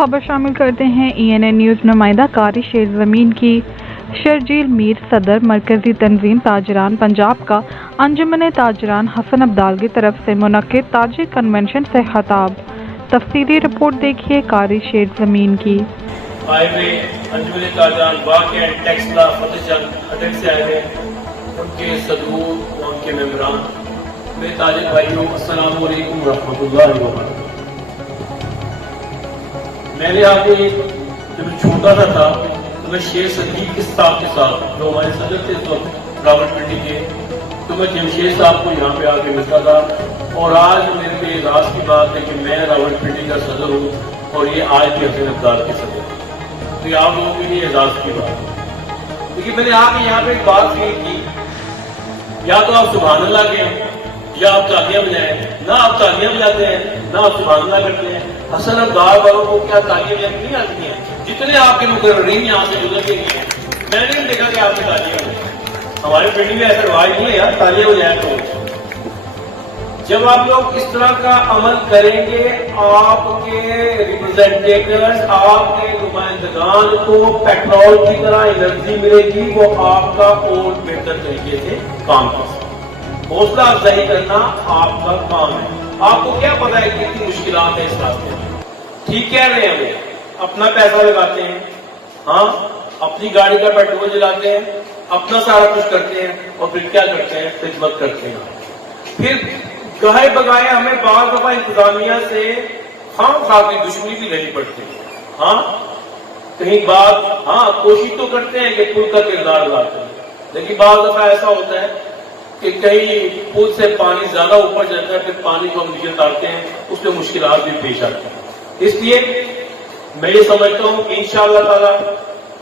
خبر شامل کرتے ہیں این نیوز نمائندہ قاری شیر زمین کی شرجیل میر صدر مرکزی تنظیم تاجران پنجاب کا انجمن تاجران حسن ابدال کی طرف سے منعقد تاجر کنونشن سے خطاب۔ تفصیلی رپورٹ دیکھیے قاری شیر زمین کی۔ آئے ہوئے انجمن تاجران واقع ٹیکس لا فتح چند اٹک سے آئے ہیں، ان کے صدور اور ان کے ممبران، میرے تاجر بھائیوں السلام علیکم ورحمۃ اللہ وبرکاتہ۔ میں نے آپ کو جب چھوٹا سا تھا تو میں شیر زمین کے ساتھ جو ہمارے صدر تھے اس وقت راولپنڈی کے، تو میں جمشید صاحب کو یہاں پہ آ کے ملتا تھا، اور آج میرے لیے اعزاز کی بات ہے کہ میں راولپنڈی کا صدر ہوں اور یہ آج کے حسن ابدال کے صدر ہیں، تو یہ آپ لوگوں کے لیے اعزاز کی بات ہے۔ لیکن میں نے آپ کے یہاں پہ ایک بات فیل کی، یا تو آپ سبحان اللہ کے ہیں یا آپ تالیاں بجائیں، نہ آپ تالیاں بجاتے ہیں نہ آپ سبحان اللہ کرتے ہیں۔ حسن ابدال والوں کو کیا تالیاں بجانے نہیں آتی ہیں؟ جتنے آپ کے مقررین یہاں سے گزر کے گئے ہیں، میں نے نہیں دیکھا کہ آپ کی تالیاں بجائیں۔ ہمارے پنڈی میں ایسا رواج نہیں ہے یار تالیاں بجائیں۔ تو جب آپ لوگ اس طرح کا عمل کریں گے، آپ کے ریپرزینٹیٹرز، آپ کے نمائندگان کو پیٹرول کی طرح انرجی ملے گی، وہ آپ کا اور بہتر طریقے سے کام کر سکتے۔ حوصلہ افزائی کرنا آپ کا کام ہے۔ آپ کو کیا پتا ہے کتنی مشکلات ہیں اس راستے میں؟ ٹھیک کہہ رہے ہیں، وہ اپنا پیسہ لگاتے ہیں، ہاں اپنی گاڑی کا پیٹرول جلاتے ہیں، اپنا سارا کچھ کرتے ہیں، اور پھر کیا کرتے ہیں؟ خدمت کرتے ہیں۔ پھر گاہے بگائے ہمیں بعض دفعہ انتظامیہ سے خام خواہ کی دشمنی بھی نہیں پڑتی، ہاں کہیں بات، ہاں کوشش تو کرتے ہیں کہ پل کا کردار لاتے ہیں، لیکن بعض دفعہ ایسا ہوتا ہے کہ کہیں پل سے پانی زیادہ اوپر جاتا ہے، پھر پانی کو ہم نیچے اتارتے ہیں، اس میں مشکلات بھی پیش آتی ہیں۔ اس لیے میں یہ سمجھتا ہوں کہ انشاءاللہ تعالی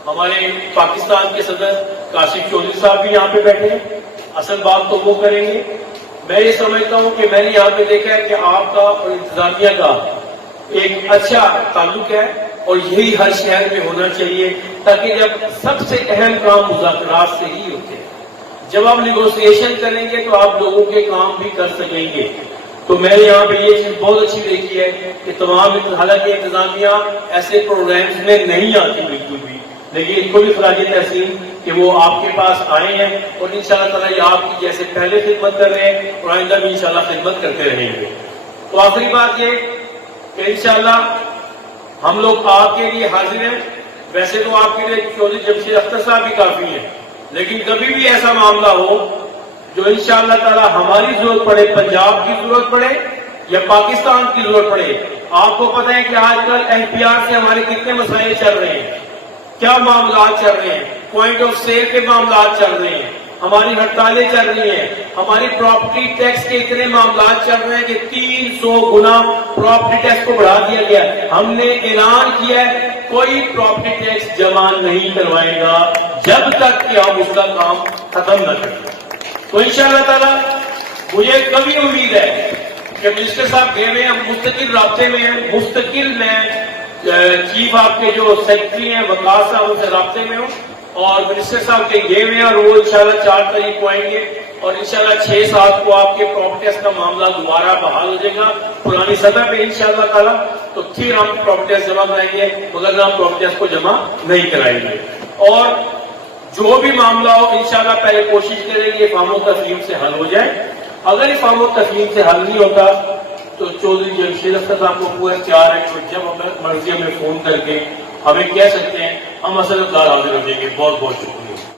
ہمارے پاکستان کے صدر قاری چودھری صاحب بھی یہاں پہ بیٹھے ہیں، اصل بات تو وہ کریں گے۔ میں یہ سمجھتا ہوں کہ میں نے یہاں پہ دیکھا ہے کہ آپ کا اور انتظامیہ کا ایک اچھا تعلق ہے، اور یہی ہر شہر میں ہونا چاہیے، تاکہ جب سب سے اہم کام مذاکرات سے ہی ہوتے ہیں، جب آپ نیگوسیشن کریں گے تو آپ لوگوں کے کام بھی کر سکیں گے۔ تو میں نے یہاں پہ یہ چیز بہت اچھی دیکھی ہے کہ تمام حالانکہ انتظامیہ ایسے پروگرامز میں نہیں آتی بالکل بھی، لیکن ان کو بھی خراج تحسین کہ وہ آپ کے پاس آئے ہیں، اور انشاءاللہ تعالیٰ یہ آپ کی جیسے پہلے خدمت کر رہے ہیں اور آئندہ بھی انشاءاللہ خدمت کرتے رہیں گے۔ تو آخری بات یہ کہ انشاءاللہ ہم لوگ آپ کے لیے حاضر ہیں۔ ویسے تو آپ کے لیے چودھری جمشید اختر صاحب بھی کافی ہیں، لیکن کبھی بھی ایسا معاملہ ہو جو انشاءاللہ تعالی ہماری ضرورت پڑے، پنجاب کی ضرورت پڑے یا پاکستان کی ضرورت پڑے، آپ کو پتہ ہے کہ آج کل NPR سے ہمارے کتنے مسائل چل رہے ہیں، کیا معاملات چل رہے ہیں، پوائنٹ آف سیل کے معاملات چل رہے ہیں، ہماری ہڑتالیں چل رہی ہیں، ہماری پراپرٹی ٹیکس کے اتنے معاملات چل رہے ہیں کہ 300 گنا پراپرٹی ٹیکس کو بڑھا دیا گیا۔ ہم نے اعلان کیا ہے کوئی پراپرٹی ٹیکس جمع نہیں کروائے گا جب تک کہ ہم اس کا کام ختم نہ کریں۔ تو انشاءاللہ تعالی مجھے کبھی امید ہے کہ منسٹر صاحب گئے ہوئے ہیں، مستقل رابطے میں ہیں، مستقل میں چیف آپ کے جو سیکرٹری ہیں وقاص صاحب ان سے رابطے میں ہوں، اور منسٹر صاحب کے گئے ہوئے ہیں، اور وہ انشاءاللہ 4 تاریخ کو آئیں گے، اور انشاءاللہ 6-7 کو آپ کے پراپرٹی ٹیکس کا معاملہ دوبارہ بحال ہو جائے گا پرانی سطح پہ انشاءاللہ تعالی، تو پھر ہم پراپرٹی ٹیکس جمع کرائیں گے، مگر ہم پراپرٹی ٹیکس کو جمع نہیں کرائیں گے۔ اور جو بھی معاملہ ہو انشاءاللہ پہلے کوشش کریں گے فہم و تفہیم سے حل ہو جائے۔ اگر فہم و تفہیم سے حل نہیں ہوتا تو چودھری جمشید اختر صاحب کو پورا اختیار ہے کہ جب ہمیں مرضی ہمیں فون کر کے ہمیں کہہ سکتے ہیں، ہم اصل ابدال حاضر ہو جائیں گے۔ بہت بہت شکریہ۔